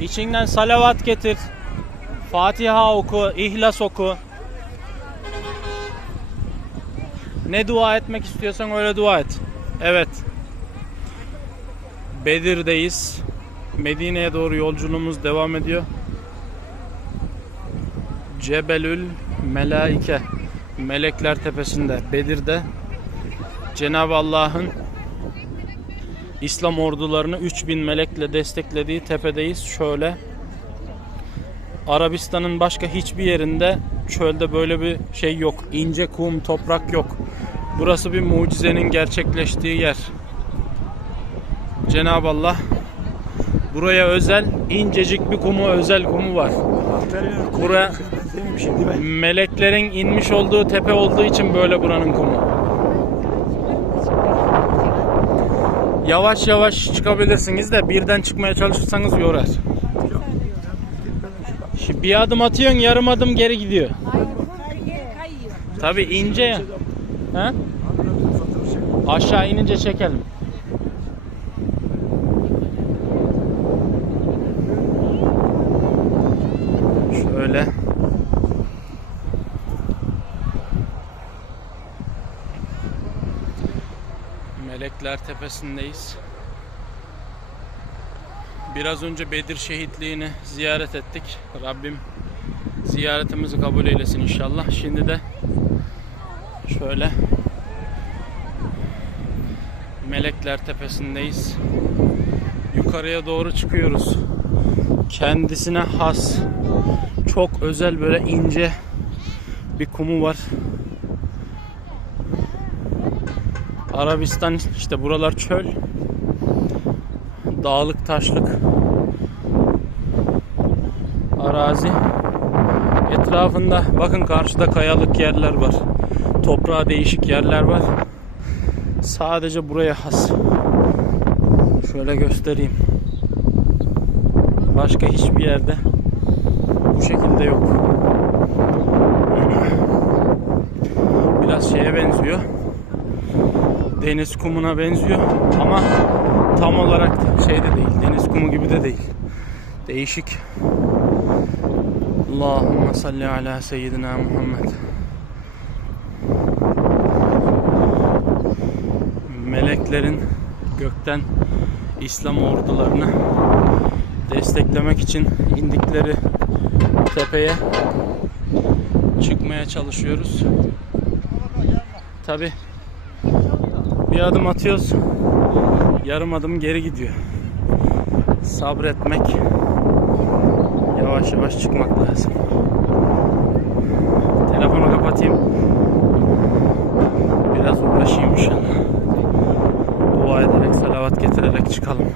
İçinden salavat getir. Fatiha oku, İhlas oku. Ne dua etmek istiyorsan öyle dua et. Evet. Bedir'deyiz. Medine'ye doğru yolculuğumuz devam ediyor. Cebelül Melaike Melekler Tepesi'nde Bedir'de Cenab-ı Allah'ın İslam ordularını 3000 melekle desteklediği tepedeyiz. Şöyle Arabistan'ın başka hiçbir yerinde çölde böyle bir şey yok. İnce kum, toprak yok. Burası bir mucizenin gerçekleştiği yer. Cenab-ı Allah buraya özel incecik bir kumu, özel kumu var. Buraya meleklerin inmiş olduğu tepe olduğu için böyle buranın kumu. Yavaş yavaş çıkabilirsiniz de birden çıkmaya çalışırsanız yorar. Şimdi bir adım atıyorsun yarım adım geri gidiyor. Tabi ince. Ha? Aşağı inince çekelim. Şöyle. Melekler Tepesi'ndeyiz. Biraz önce Bedir şehitliğini ziyaret ettik. Rabbim ziyaretimizi kabul eylesin inşallah. Şimdi de şöyle Melekler Tepesi'ndeyiz. Yukarıya doğru çıkıyoruz. Kendisine has, çok özel böyle ince bir kumu var. Arabistan işte buralar çöl. Dağlık taşlık arazi. Etrafında bakın karşıda kayalık yerler var. Toprağa değişik yerler var. Sadece buraya has. Şöyle göstereyim. Başka hiçbir yerde bu şekilde yok. Biraz şeye benziyor. Deniz kumuna benziyor ama tam olarak şeyde değil. Deniz kumu gibi de değil. Değişik. Allahümme salli ala seyyidina Muhammed. Meleklerin gökten İslam ordularını desteklemek için indikleri tepeye çıkmaya çalışıyoruz. Tabi bir adım atıyoruz, yarım adım geri gidiyor. Sabretmek, yavaş yavaş çıkmak lazım. Telefonu kapatayım. Biraz uğraşayım inşallah. Dua ederek, salavat getirerek çıkalım.